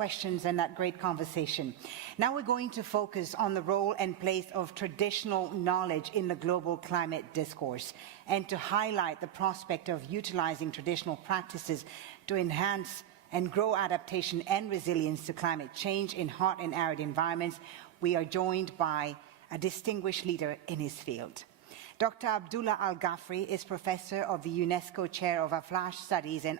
questions and that great conversation. Now we're going to focus on the role and place of traditional knowledge in the global climate discourse and to highlight the prospect of utilizing traditional practices to enhance and grow adaptation and resilience to climate change in hot and arid environments. We are joined by a distinguished leader in his field. Dr. Abdullah Al Ghafri is professor of the UNESCO Chair of Aflash Studies and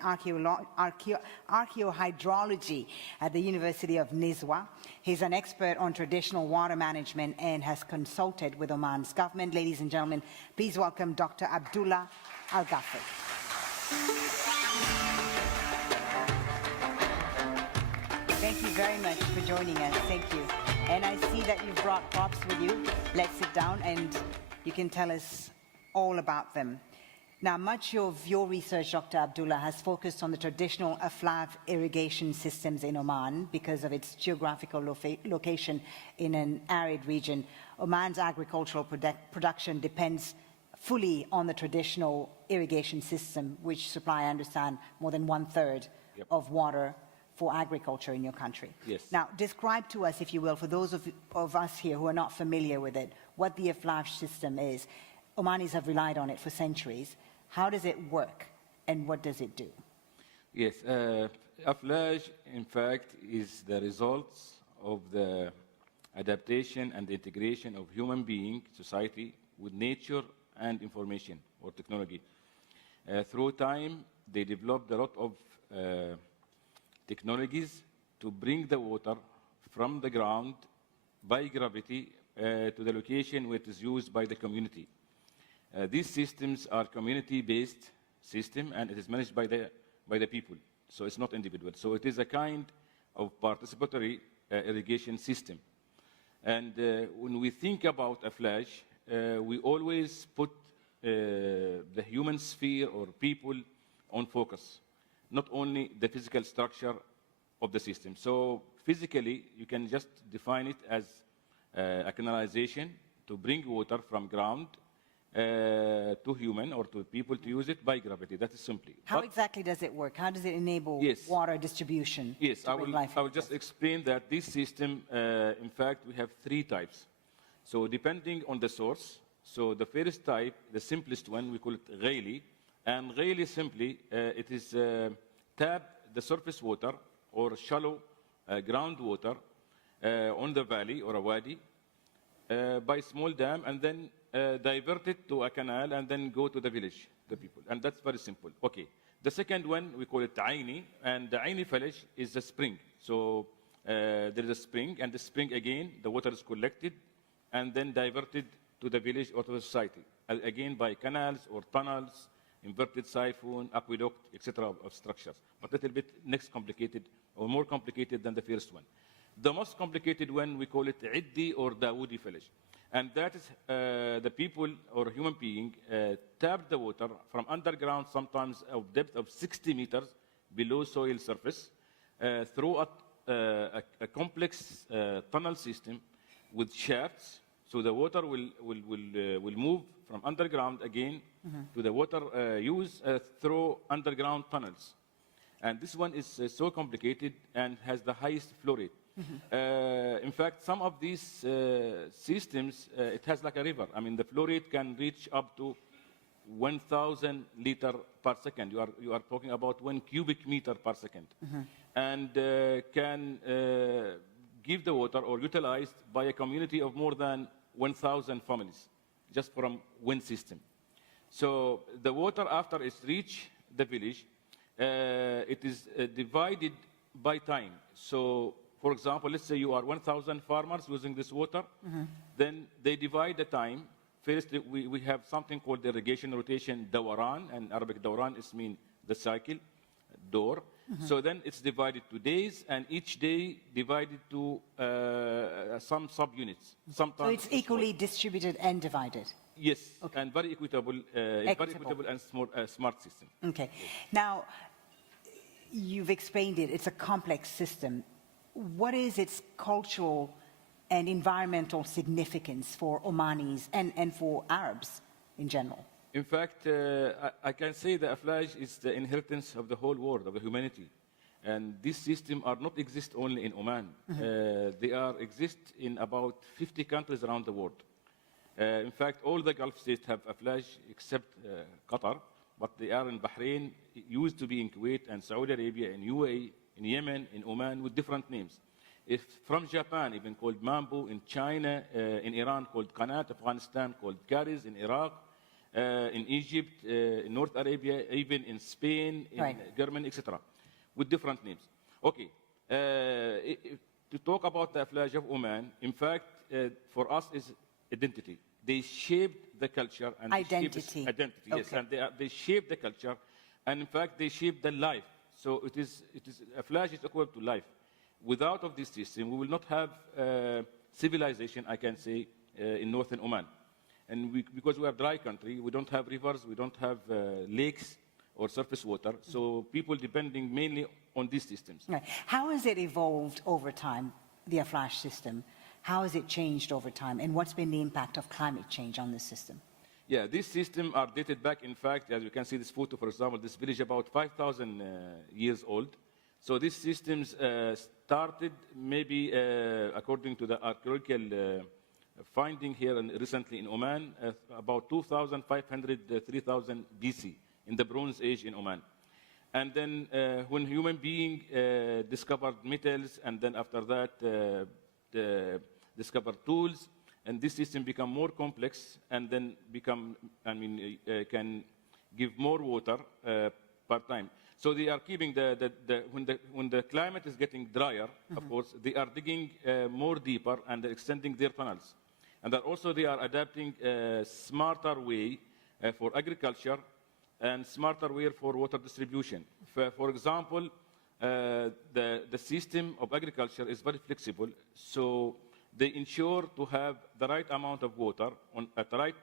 Archaeohydrology at the University of Nizwa. He's an expert on traditional water management and has consulted with Oman's government. Ladies and gentlemen, please welcome Dr. Abdullah Al Ghafri. Thank you very much for joining us. Thank you. And I see that you've brought props with you. Let's sit down and you can tell us all about them. Now, much of your research, Dr. Abdullah, has focused on the traditional Aflav irrigation systems in Oman because of its geographical location in an arid region. Oman's agricultural production depends fully on the traditional irrigation system, which supply, I understand, more than 1/3 of water for agriculture in your country. Yes. Now, describe to us, if you will, for those of us here who are not familiar with it, what the Aflash system is. Omanis have relied on it for centuries. How does it work, and what does it do? Yes, Aflash, in fact, is the results of the adaptation and integration of human being, society, with nature and information or technology. Through time, they developed a lot of technologies to bring the water from the ground by gravity to the location where it is used by the community. These systems are community-based system, and it is managed by the people, so it's not individual. So it is a kind of participatory irrigation system. And when we think about Aflash, we always put the human sphere or people on focus, not only the physical structure of the system. So physically, you can just define it as a canalization to bring water from ground to human or to people to use it by gravity. That is simply. How exactly does it work? How does it enable water distribution? Yes, I will just explain that this system, in fact, we have 3 types. So depending on the source, so the first type, the simplest one, we call it Ghayli. And really simply, it is tap the surface water or shallow groundwater on the valley or a wadi by small dam, and then divert it to a canal and then go to the village, the people. And that's very simple. Okay. The second one, we call it Aini, and the Aini village is a spring. So there is a spring, and the spring again, the water is collected and then diverted to the village or to the society, again by canals or tunnels, inverted siphon, aqueduct, etc. of structures, but a little bit next complicated or more complicated than the first one. The most complicated one, we call it Iddi or Dawoodi village. And that is the people or human being tap the water from underground, sometimes of depth of 60 meters below soil surface, through a complex tunnel system with shafts. So the water will move from underground again to the water use through underground tunnels. And this one is so complicated and has the highest flow rate. In fact, some of these systems, it has like a river. I mean, the flow rate can reach up to 1,000 liters per second. You are talking about 1 cubic meter per second. And can give the water or utilized by a community of more than 1,000 families, just from one system. So the water, after it's reached the village, it is divided by time. So, for example, let's say you are 1,000 farmers using this water, then they divide the time. First, we have something called the irrigation rotation dawaran, and Arabic dawaran is mean the cycle, door. So then it's divided to days, and each day divided to some subunits. Sometimes so it's equally distributed and divided? Yes, and very equitable, and smart system. Okay. Yes. Now, you've explained it. It's a complex system. What is its cultural and environmental significance for Omanis and for Arabs in general? In fact, I can say that Aflash is the inheritance of the whole world, of the humanity. And these systems are not exist only in Oman. They exist in about 50 countries around the world. In fact, all the Gulf states have a flash except Qatar, but they are in Bahrain, used to be in Kuwait and Saudi Arabia, in UAE, in Yemen, in Oman, with different names. If from Japan, even called Mambo, in China, in Iran called Qanat, Afghanistan called Karis, in Iraq, in Egypt, in North Arabia, even in Spain, in Germany, etc., with different names. Okay, to talk about the flash of Oman, in fact, for us is identity. They shaped the culture and identity. Identity, yes, and they shaped the culture, and in fact, they shaped the life. So it is a flash is equal to life. Without of this system, we will not have civilization, I can say, in northern Oman. And because we are a dry country, we don't have rivers, we don't have lakes or surface water, so people depending mainly on these systems. Right. How has it evolved over time, the flash system? How has it changed over time, and what's been the impact of climate change on this system? Yeah, these systems are dated back, in fact, as you can see this photo, for example, this village about 5,000 years old. So these systems started maybe, according to the archaeological finding here recently in Oman, about 2,500, 3,000 BC, in the Bronze Age in Oman. And then when human being discovered metals, and then after that discovered tools, and this system become more complex, and then become, can give more water per time. So they are keeping when the climate is getting drier, of course, they are digging more deeper and extending their tunnels. And that also they are adapting a smarter way for agriculture and smarter way for water distribution. For example, the system of agriculture is very flexible, so they ensure to have the right amount of water at the right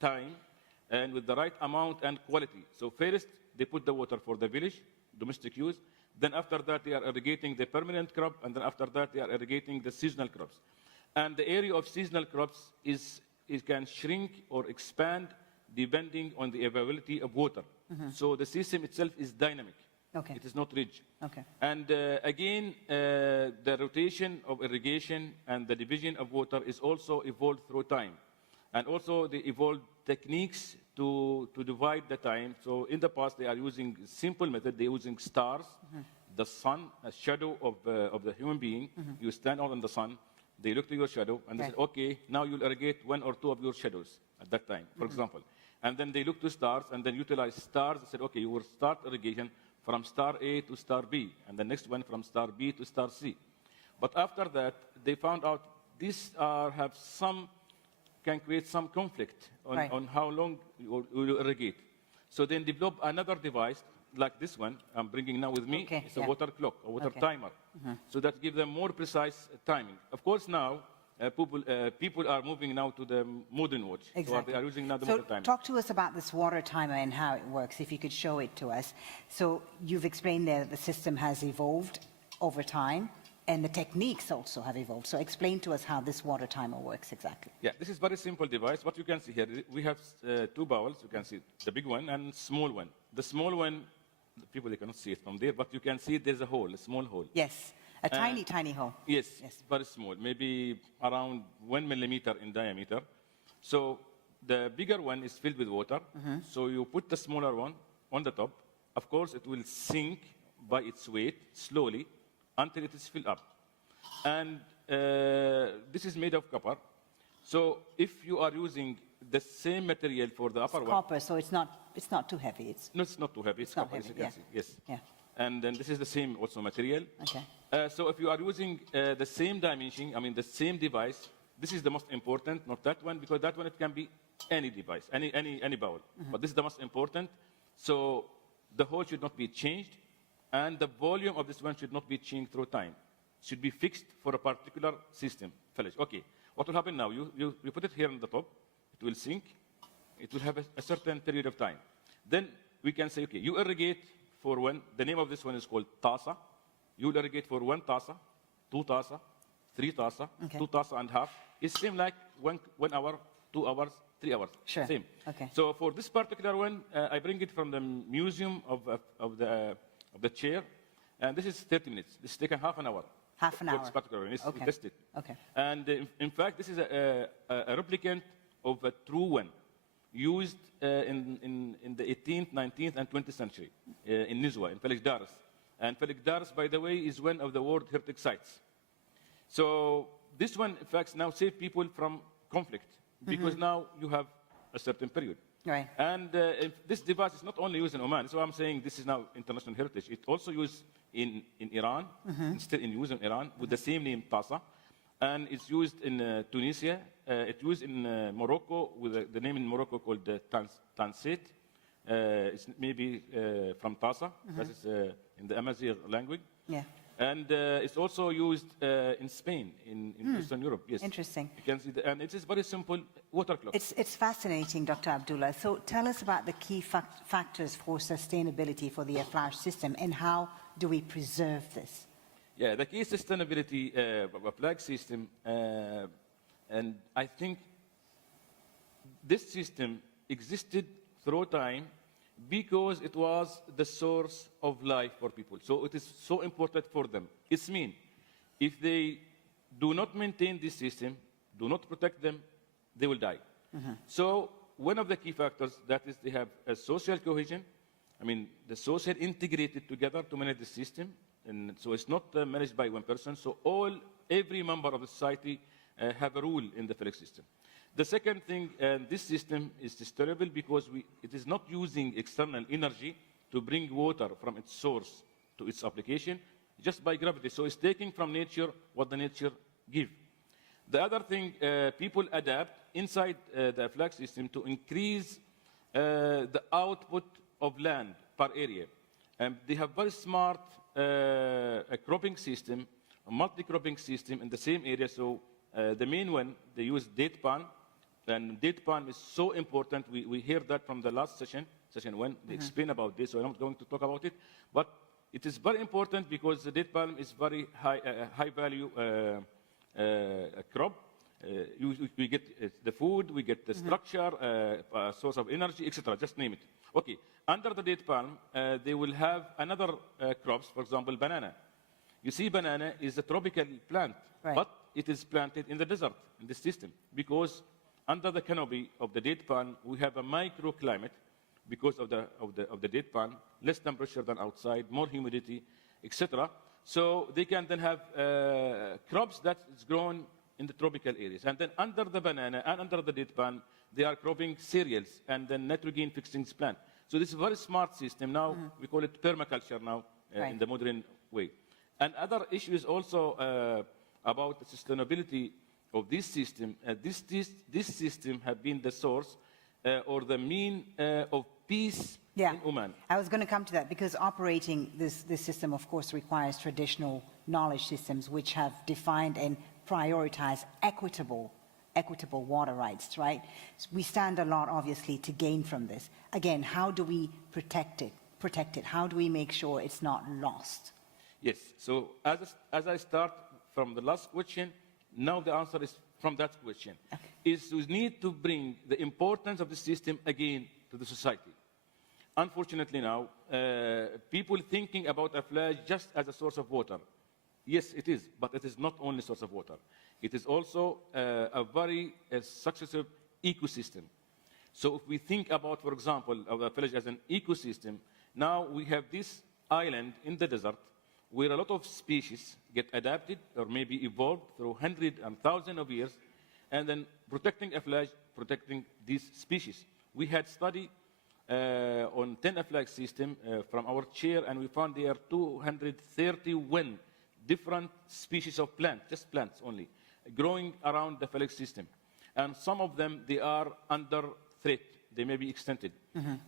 time and with the right amount and quality. So first, they put the water for the village, domestic use. Then after that, they are irrigating the permanent crop, and then after that, they are irrigating the seasonal crops. And the area of seasonal crops it can shrink or expand depending on the availability of water. So the system itself is dynamic. Okay. It is not rigid. Okay. And again, the rotation of irrigation and the division of water is also evolved through time. And also, they evolved techniques to divide the time. So in the past, they are using simple method. They're using stars, the sun, a shadow of the human being. You stand out in the sun. They look to your shadow, and they say, okay, now you'll irrigate one or two of your shadows at that time, for example. And then they look to stars, and then utilize stars. They said, okay, you will start irrigation from star A to star B, and the next one from star B to star C. But after that, they found out these can create some conflict on how long you irrigate. So then develop another device like this one I'm bringing now with me. Okay, it's a water clock, a water timer. So that gives them more precise timing. Of course, now people are moving now to the modern watch. Exactly. So they are using now the so modern timer. Talk to us about this water timer and how it works, if you could show it to us. So you've explained there that the system has evolved over time, and the techniques also have evolved. So explain to us how this water timer works exactly. Yeah, this is very simple device. What you can see here, we have two bowls. You can see the big one and small one. The small one, the people, they cannot see it from there, but you can see there's a hole, a small hole. Yes, a tiny, tiny hole. Yes, very small, maybe around 1 millimeter in diameter. So the bigger one is filled with water. So you put the smaller one on the top. Of course, it will sink by its weight slowly until it is filled up. And this is made of copper. So if you are using the same material for the upper one. Copper, so it's not too heavy. No, it's not too heavy. It's copper, as you can see. Yes. Yeah. And then this is the same also material. Okay. So if you are using the same dimension, the same device, this is the most important, not that one, because that one, it can be any device, any bowl. But this is the most important. So the hole should not be changed, and the volume of this one should not be changed through time. It should be fixed for a particular system. Okay, what will happen now? You put it here on the top. It will sink. It will have a certain period of time. Then we can say, okay, you irrigate for one. The name of this one is called tasa. You will irrigate for 1 tasa, 2 tasa, 3 tasa, 2 tasa and half. It's same like 1 hour, 2 hours, 3 hours. Sure. Same. Okay. So for this particular one, I bring it from the museum of the chair, And this is 30 minutes. This is taken half an hour. Half an For hour. this particular one. Okay. We tested. Okay. And in fact, this is a replicant of a true one used in the 18th, 19th, and 20th century in Nizwa, in Felix Daris. And Felix Daris, by the way, is one of the world heritage sites. So this one, in fact, now save people from conflict because now you have a certain period. Right. And if this device is not only used in Oman, so I'm saying this is now international heritage. It's also used in Iran, it's still in use in Iran with the same name, Tasa. And it's used in Tunisia. It's used in Morocco with the name in Morocco called Tansit. It's maybe from Tasa. That is in the Amazigh language. Yeah. And it's also used in Spain, in Eastern Europe. Yes. Interesting. You can see and it is very simple water clock. It's fascinating, Dr. Abdullah. So tell us about the key factors for sustainability for the flash system and how do we preserve this? Yeah, the key sustainability of a flag system, and I think this system existed through time because it was the source of life for people. So it is so important for them. It's mean, if they do not maintain this system, do not protect them, they will die. So one of the key factors, that is they have a social cohesion. I mean, the social integrated together to manage the system. And so it's not managed by one person. So every member of the society have a role in the Felix system. The second thing, this system is sustainable because it is not using external energy to bring water from its source to its application, just by gravity. So it's taking from nature what the nature gives. The other thing, people adapt inside the flag system to increase the output of land per area. And they have very smart a cropping system, a multi-cropping system in the same area. So the main one, they use date palm. And date palm is so important. We hear that from the last session 1. They explain about this, so I'm not going to talk about it. But it is very important because the date palm is very high value crop. We get the food, we get the structure, source of energy, etc. Just name it. Okay. Under the date palm, they will have another crops, for example, banana. You see, banana is a tropical plant, but it is planted in the desert in this system because under the canopy of the date palm, we have a microclimate because of the date palm, less temperature than outside, more humidity, etc. So they can then have crops that is grown in the tropical areas. And then under the banana and under the date palm, they are cropping cereals and then nitrogen fixing plant. So this is a very smart system. Now we call it permaculture now in the modern way. And other issues also about the sustainability of this system. This system have been the source or the mean of peace in Oman. I was going to come to that because operating this system, of course, requires traditional knowledge systems which have defined and prioritized equitable water rights, right? So we stand a lot, obviously, to gain from this. Again, how do we protect it? How do we make sure it's not lost? Yes. So as I start from the last question, now the answer is from that question. Okay. Is we need to bring the importance of the system again to the society. Unfortunately now, people thinking about a flash just as a source of water. Yes, it is, but it is not only source of water. It is also a very successful ecosystem. So if we think about, for example, our village as an ecosystem, now we have this island in the desert where a lot of species get adapted or maybe evolved through hundreds and thousands of years, and then protecting a flag, protecting these species. We had study on 10 flag system from our chair, and we found there are 231 different species of plants, just plants only, growing around the Felix system. And some of them, they are under threat. They may be extincted.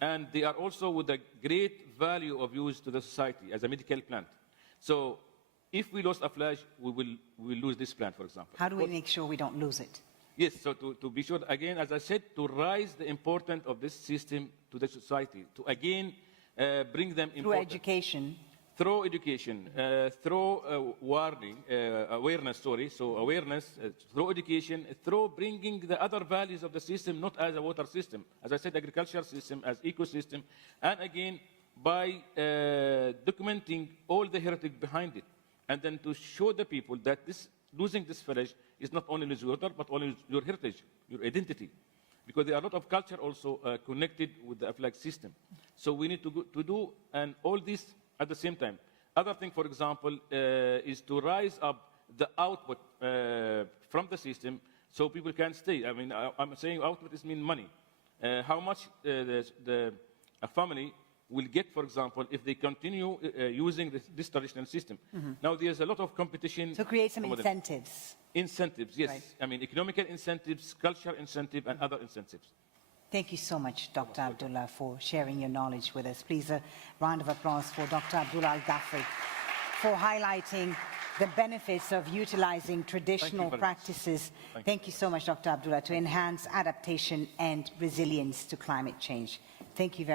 And they are also with a great value of use to the society as a medical plant. So if we lost a flash, we will lose this plant, for example. How do we make sure we don't lose it? Yes, so to be sure, again, as I said, to raise the importance of this system to the society, to again bring them through education. Through education, through warning, awareness, so awareness, through education, through bringing the other values of the system, not as a water system. As I said, agricultural system, as ecosystem, and again, by documenting all the heritage behind it, and then to show the people that losing this village is not only lose water, but only your heritage, your identity. Because there are a lot of culture also connected with the Aflac system. So we need to do and all this at the same time. Other thing, for example, is to rise up the output from the system so people can stay. I mean, I'm saying output is mean money. How much a family will get, for example, if they continue using this traditional system. Now, there's a lot of competition. So create some incentives. Incentives, yes. Right. I mean, economical incentives, cultural incentive, and other incentives. Thank you so much, Dr. Abdullah, for sharing your knowledge with us. Please, a round of applause for Dr. Abdullah Al Ghafri for highlighting the benefits of utilizing traditional practices. Thank you so much, Dr. Abdullah, to enhance adaptation and resilience to climate change. Thank you very much.